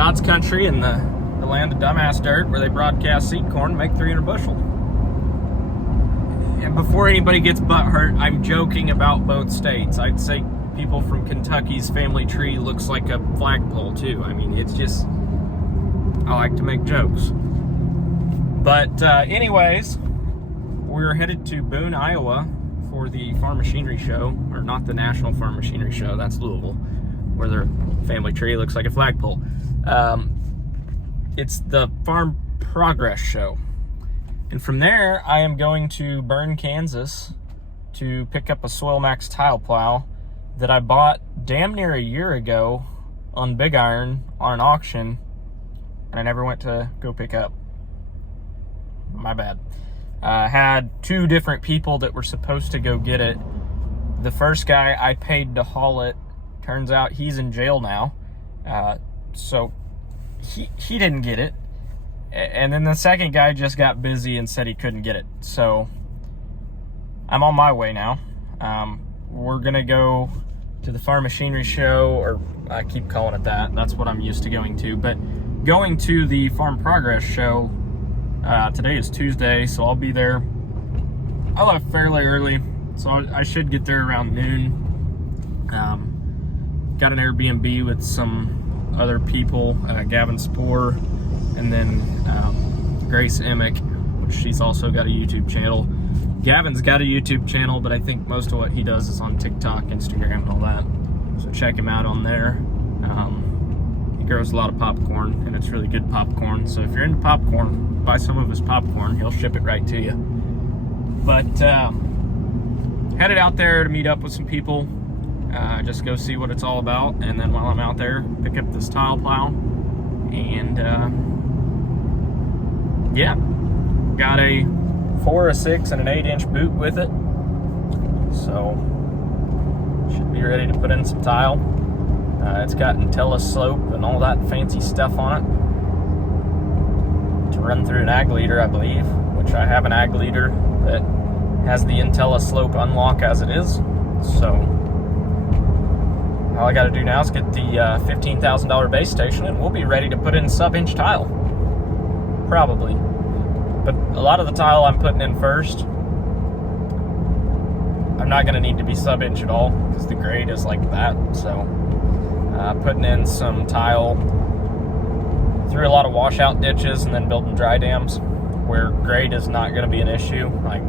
God's country and the land of dumbass dirt where they broadcast seed corn make 300 bushel. And before anybody gets butthurt, I'm joking about both states. I'd say people from Kentucky's family tree looks like a flagpole too. I mean, it's just, I like to make jokes. But anyways, we're headed to Boone, Iowa for the Farm Machinery Show, or not the National Farm Machinery Show, that's Louisville, where their family tree looks like a flagpole. It's the Farm Progress Show. And from there, I am going to Boerne, Kansas to pick up a Soil Max tile plow that I bought damn near a year ago on Big Iron on an auction, and I never went to go pick up. My bad. I had two different people that were supposed to go get it. The first guy I paid to haul it, turns out he's in jail now. So he didn't get it. And then the second guy just got busy and said he couldn't get it. So I'm on my way now. We're gonna go to the Farm Machinery Show, or I keep calling it that. That's what I'm used to going to. But going to the Farm Progress Show, today is Tuesday, so I'll be there. I left fairly early, so I should get there around noon. Got an Airbnb with some other people, Gavin Spoor, and then Grace Emick, which she's also got a YouTube channel. Gavin's got a YouTube channel, but I think most of what he does is on TikTok, Instagram, and all that. So check him out on there. He grows a lot of popcorn, and it's really good popcorn. So if you're into popcorn, buy some of his popcorn. He'll ship it right to you. But headed out there to meet up with some people. Just go see what it's all about. And then while I'm out there, pick up this tile plow. And yeah, got a 4, a 6, and an 8-inch boot with it. So should be ready to put in some tile. It's got IntelliSlope and all that fancy stuff on it to run through an ag leader, I believe, which I have an ag leader that has the IntelliSlope unlock as it is. So all I got to do now is get the $15,000 base station, and we'll be ready to put in sub-inch tile, probably. But a lot of the tile I'm putting in first, I'm not going to need to be sub-inch at all because the grade is like that. So putting in some tile through a lot of washout ditches and then building dry dams where grade is not going to be an issue. Like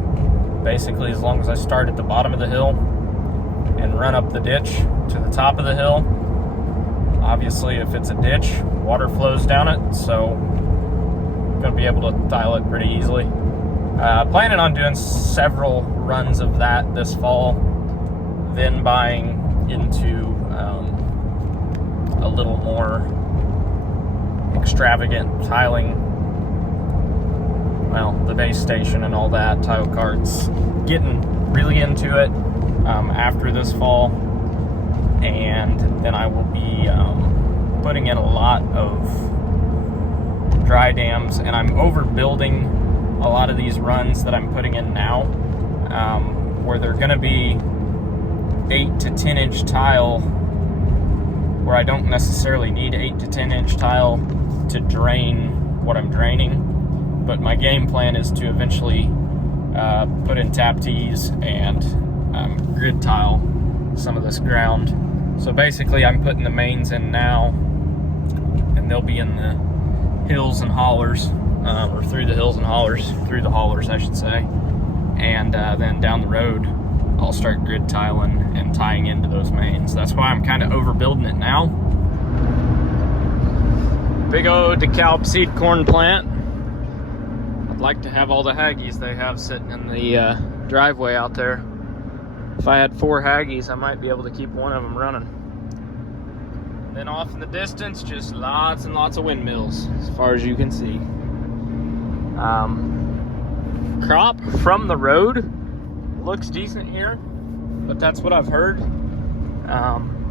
basically as long as I start at the bottom of the hill and run up the ditch to the top of the hill. Obviously if it's a ditch, water flows down it, so I'm going to be able to tile it pretty easily. Planning on doing several runs of that this fall, then buying into a little more extravagant tiling. Well, the base station and all that, tile carts, getting really into it after this fall. And then I will be putting in a lot of dry dams, and I'm overbuilding a lot of these runs that I'm putting in now, where they're going to be 8 to 10 inch tile, where I don't necessarily need 8 to 10 inch tile to drain what I'm draining, but my game plan is to eventually put in tap tees and grid tile some of this ground. So basically I'm putting the mains in now, and they'll be in the hills and hollers, or through the hills and hollers, through the haulers I should say, and then down the road I'll start grid tiling and tying into those mains. That's why I'm kind of overbuilding it now. Big old DeKalb seed corn plant. I'd like to have all the Haggies they have sitting in the driveway out there. If I had 4 Haggies, I might be able to keep one of them running. And then off in the distance, just lots and lots of windmills, as far as you can see. Crop from the road looks decent here, but that's what I've heard,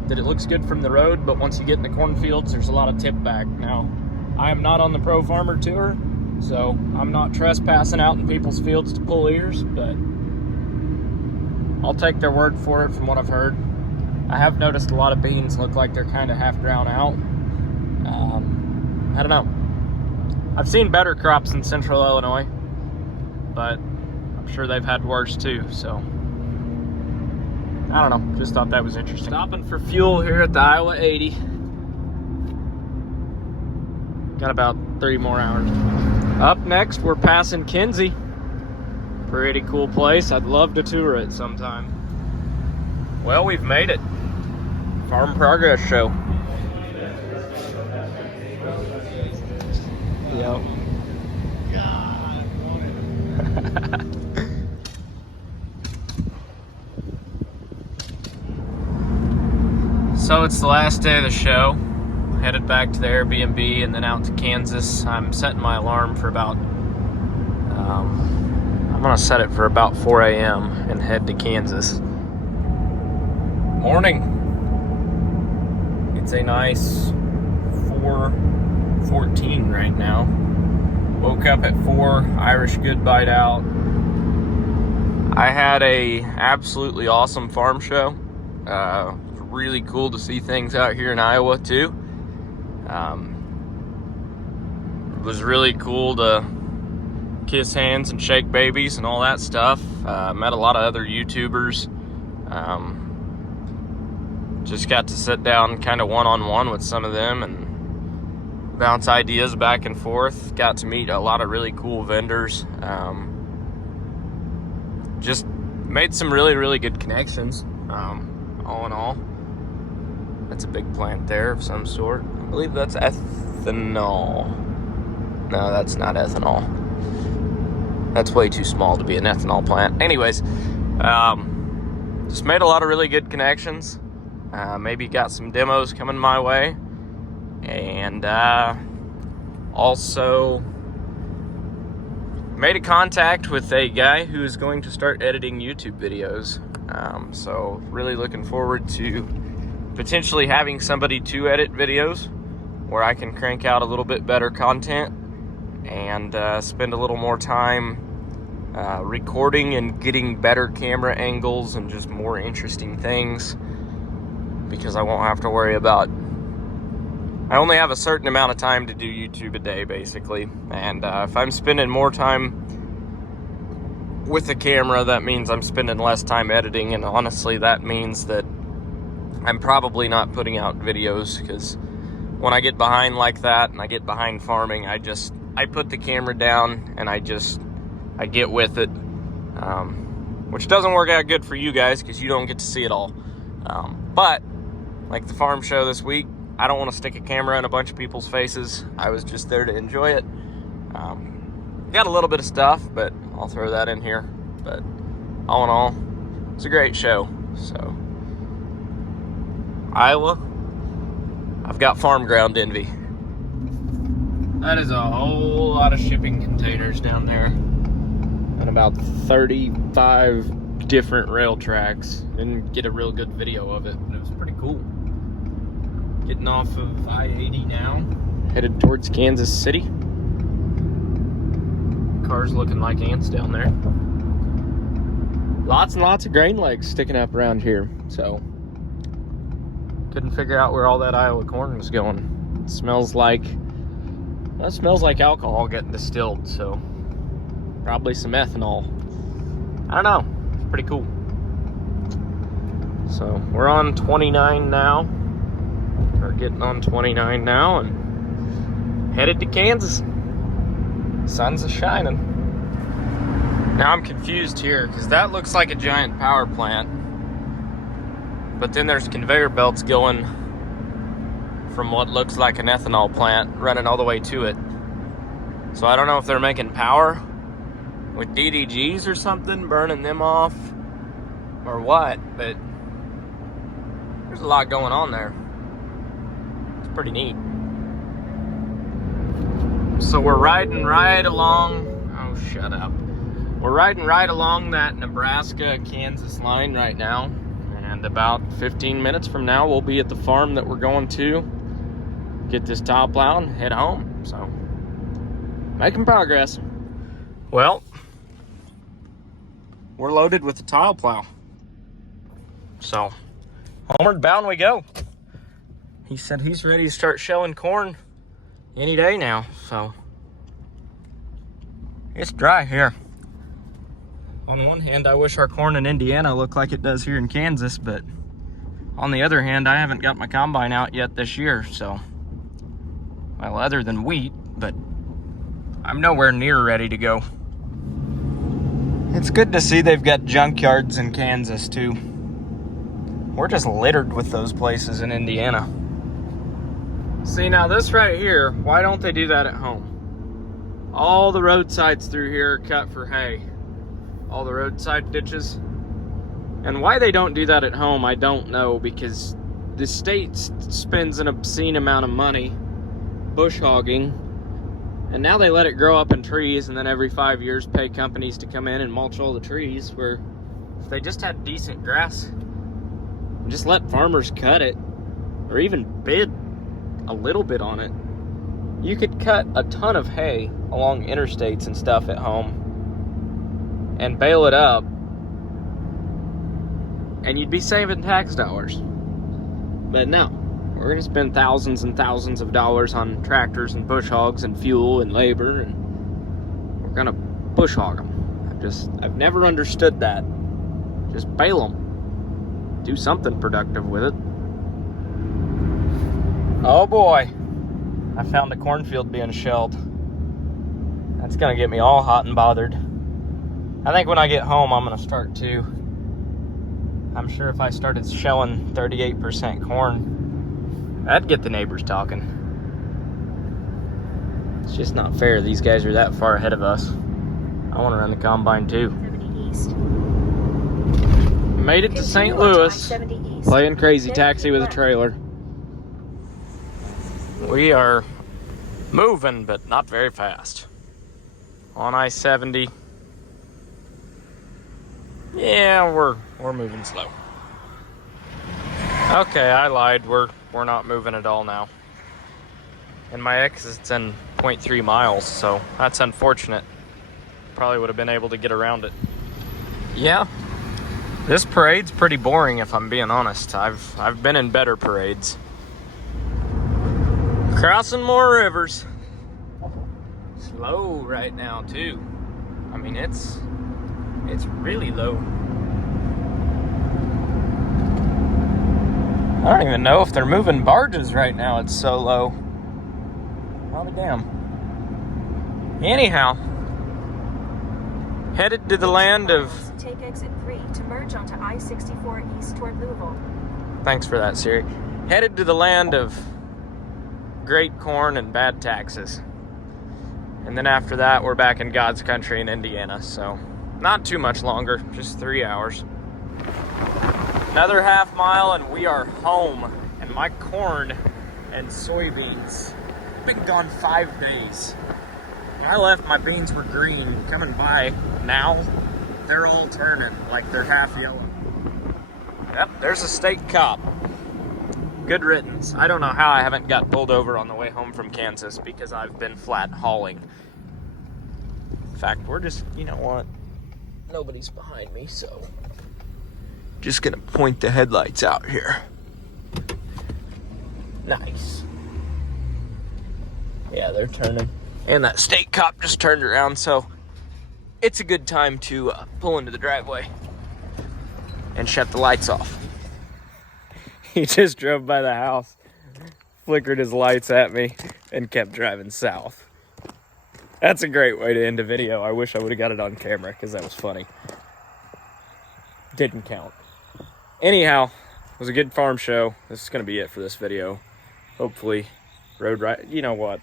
that it looks good from the road, but once you get in the cornfields, there's a lot of tip back. Now, I am not on the Pro Farmer Tour, so I'm not trespassing out in people's fields to pull ears, but I'll take their word for it from what I've heard. I have noticed a lot of beans look like they're kind of half ground out. I don't know. I've seen better crops in central Illinois, but I'm sure they've had worse too, so I don't know. Just thought that was interesting. Stopping for fuel here at the Iowa 80. Got about 30 more hours. Up next, we're passing Kinsey. Pretty cool place. I'd love to tour it sometime. Well, we've made it. Farm Progress Show. Yep. So it's the last day of the show. Headed back to the Airbnb and then out to Kansas. I'm setting my alarm for about, I'm gonna set it for about 4 a.m. and head to Kansas. Morning. It's a nice 4:14 right now. Woke up at 4, Irish good bite out. I had a absolutely awesome farm show. Really cool to see things out here in Iowa too. It was really cool to kiss hands and shake babies and all that stuff. Met a lot of other YouTubers. Just got to sit down kind of one-on-one with some of them and bounce ideas back and forth. Got to meet a lot of really cool vendors. Just made some really, really good connections. All in all, that's a big plant there of some sort. I believe that's ethanol. No, that's not ethanol. That's way too small to be an ethanol plant. Anyways, just made a lot of really good connections. Maybe got some demos coming my way. And also made a contact with a guy who is going to start editing YouTube videos. So really looking forward to potentially having somebody to edit videos where I can crank out a little bit better content and spend a little more time recording and getting better camera angles and just more interesting things, because I won't have to worry about, I only have a certain amount of time to do YouTube a day basically, and if I'm spending more time with the camera, that means I'm spending less time editing, and honestly that means that I'm probably not putting out videos, because when I get behind like that and I get behind farming, I put the camera down and I get with it, which doesn't work out good for you guys because you don't get to see it all. But like the farm show this week, I don't want to stick a camera in a bunch of people's faces. I was just there to enjoy it. Got a little bit of stuff, but I'll throw that in here. But all in all, it's a great show. So Iowa, I've got farm ground envy. That is a whole lot of shipping containers down there and about 35 different rail tracks. Didn't get a real good video of it, but it was pretty cool. Getting off of I-80 now, headed towards Kansas City. Cars looking like ants down there. Lots and lots of grain legs sticking up around here, so couldn't figure out where all that Iowa corn was going. It smells like, well, it smells like alcohol getting distilled, so probably some ethanol. I don't know. It's pretty cool. So we're on 29 now. We're getting on 29 now and headed to Kansas. Sun's a-shining. Now I'm confused here because that looks like a giant power plant, but then there's conveyor belts going from what looks like an ethanol plant running all the way to it. So I don't know if they're making power with DDGs or something, burning them off or what, but there's a lot going on there. It's pretty neat. So we're riding right along, oh shut up. We're riding right along that Nebraska-Kansas line right now, and about 15 minutes from now we'll be at the farm that we're going to get this tile plow and head home. So making progress. Well, we're loaded with the tile plow, so homeward bound we go. He said he's ready to start shelling corn any day now, so it's dry here. On one hand, I wish our corn in Indiana looked like it does here in Kansas, but on the other hand, I haven't got my combine out yet this year, so, well, other than wheat, but I'm nowhere near ready to go. It's good to see they've got junkyards in Kansas too. We're just littered with those places in Indiana. See, now this right here, why don't they do that at home? All the roadsides through here are cut for hay. All the roadside ditches. And why they don't do that at home, I don't know, because the state spends an obscene amount of money bush hogging, and now they let it grow up in trees, and then every 5 years pay companies to come in and mulch all the trees, where if they just had decent grass, just let farmers cut it, or even bid a little bit on it. You could cut a ton of hay along interstates and stuff at home and bale it up, and you'd be saving tax dollars. But no, we're gonna spend thousands and thousands of dollars on tractors and bush hogs and fuel and labor, and we're gonna bush hog them. I've never understood that. Just bale them. Do something productive with it. Oh boy, I found a cornfield being shelled. That's gonna get me all hot and bothered. I think when I get home, I'm gonna start too. I'm sure if I started shelling 38% corn, that'd get the neighbors talking. It's just not fair. These guys are that far ahead of us. I want to run the combine too. 70 east. Made it to St. Louis, playing crazy taxi with a trailer. We are moving, but not very fast. On I-70. Yeah, we're moving slow. Okay, I lied. We're not moving at all now. And my exit's in 0.3 miles, so that's unfortunate. Probably would have been able to get around it. Yeah, this parade's pretty boring if I'm being honest. I've been in better parades. Crossing more rivers. Slow right now too. I mean, it's really low. I don't even know if they're moving barges right now. It's so low. I'll be damn. Anyhow, headed to the land of... Take exit 3 to merge onto I-64 east toward Louisville. Thanks for that, Siri. Headed to the land of great corn and bad taxes. And then after that, we're back in God's country in Indiana, so not too much longer, just 3 hours. Another half mile and we are home. And my corn and soybeans, been gone 5 days. When I left, my beans were green. Coming by now, they're all turning like they're half yellow. Yep, there's a state cop. Good riddance. I don't know how I haven't got pulled over on the way home from Kansas because I've been flat hauling. In fact, we're just, you know what? Nobody's behind me, so just gonna point the headlights out here. Nice. Yeah, they're turning. And that state cop just turned around, so it's a good time to pull into the driveway and shut the lights off. He just drove by the house, flickered his lights at me, and kept driving south. That's a great way to end a video. I wish I would have got it on camera because that was funny. Didn't count. Anyhow, it was a good farm show. This is going to be it for this video. Hopefully, road ride. You know what?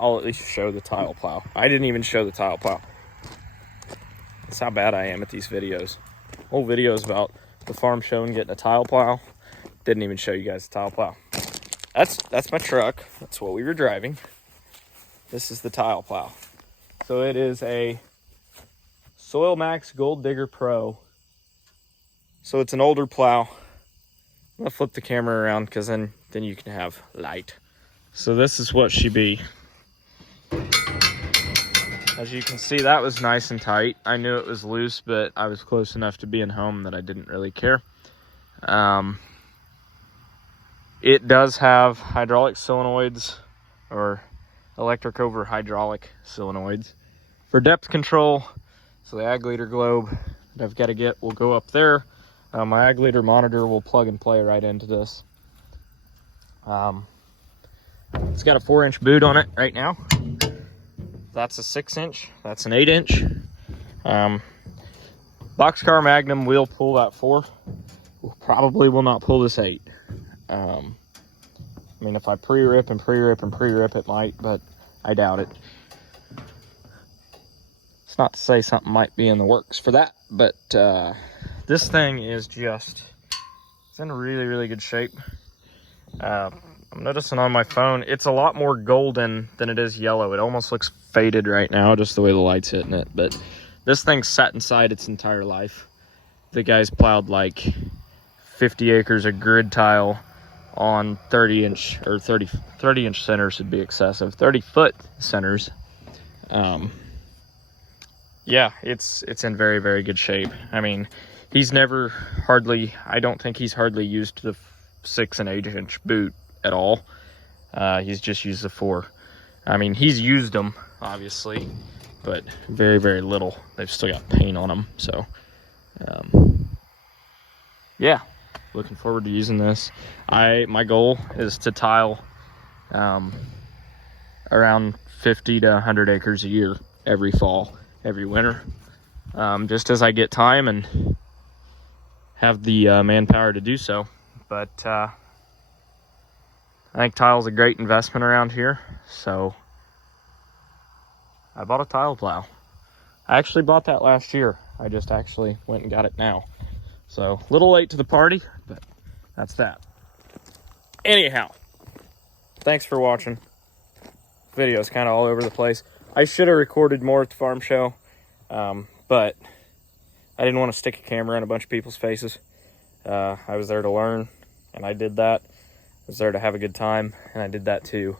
I'll at least show the tile plow. I didn't even show the tile plow. That's how bad I am at these videos. Whole videos about the farm show and getting a tile plow. Didn't even show you guys the tile plow. That's my truck. That's what we were driving. This is the tile plow. So it is a Soil Max Gold Digger Pro. So it's an older plow. I'm gonna flip the camera around because then you can have light. So this is what she be. As you can see, that was nice and tight. I knew it was loose, but I was close enough to being home that I didn't really care. It does have hydraulic solenoids, or electric over hydraulic solenoids. For depth control, so the ag leader globe that I've got to get will go up there. My ag leader monitor will plug and play right into this. It's got a 4-inch boot on it right now. That's a 6-inch, that's an 8-inch. Boxcar Magnum will pull that 4. Probably will not pull this 8. I mean, if I pre-rip and pre-rip and pre-rip, it might, but I doubt it. It's not to say something might be in the works for that, but this thing is just, it's in really, really good shape. I'm noticing on my phone, it's a lot more golden than it is yellow. It almost looks faded right now, just the way the light's hitting it. But this thing's sat inside its entire life. The guy's plowed like 50 acres of grid tile on 30-inch or 30-inch centers would be excessive. 30-foot centers. Yeah, it's in very, very good shape. I mean, he's never hardly, I don't think he's hardly used the 6 and 8-inch boot at all. He's just used the 4. I mean, he's used them obviously, but very, very little. They've still got paint on them, so yeah, looking forward to using this. My goal is to tile around 50 to 100 acres a year, every fall, every winter, just as I get time and have the manpower to do so. But I think tile's a great investment around here, so I bought a tile plow. I actually bought that last year. I just actually went and got it now. So a little late to the party, but that's that. Anyhow, thanks for watching. Video's kind of all over the place. I should have recorded more at the farm show, but I didn't want to stick a camera in a bunch of people's faces. I was there to learn, and I did that. I was there to have a good time, and I did that too.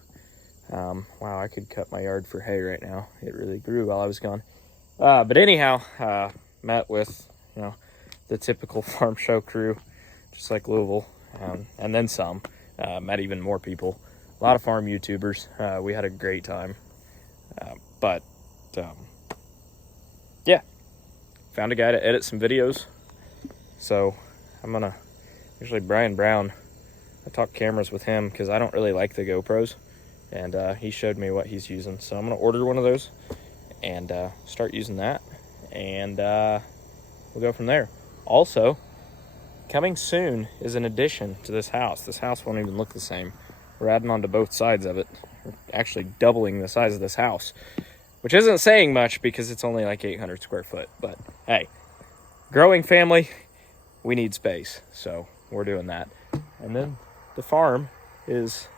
Wow, I could cut my yard for hay right now. It really grew while I was gone. But anyhow, met with, the typical farm show crew, just like Louisville, and then some. Met even more people. A lot of farm YouTubers. We had a great time. Yeah, found a guy to edit some videos. So usually Brian Brown, I talk cameras with him because I don't really like the GoPros, and he showed me what he's using. So I'm gonna order one of those and start using that, and we'll go from there. Also, coming soon is an addition to this house. This house won't even look the same. We're adding on to both sides of it. We're actually doubling the size of this house, which isn't saying much because it's only like 800 square foot. But hey, growing family, we need space, so we're doing that. And then the farm is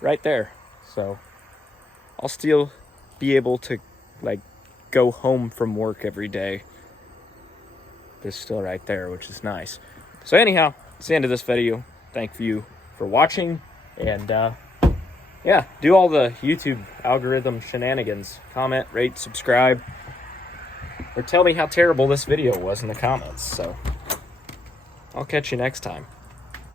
right there, so I'll still be able to go home from work every day. It's still right there, which is nice. So anyhow, it's the end of this video. Thank you for watching, and yeah, do all the YouTube algorithm shenanigans. Comment, rate, subscribe, or tell me how terrible this video was in the comments. So I'll catch you next time.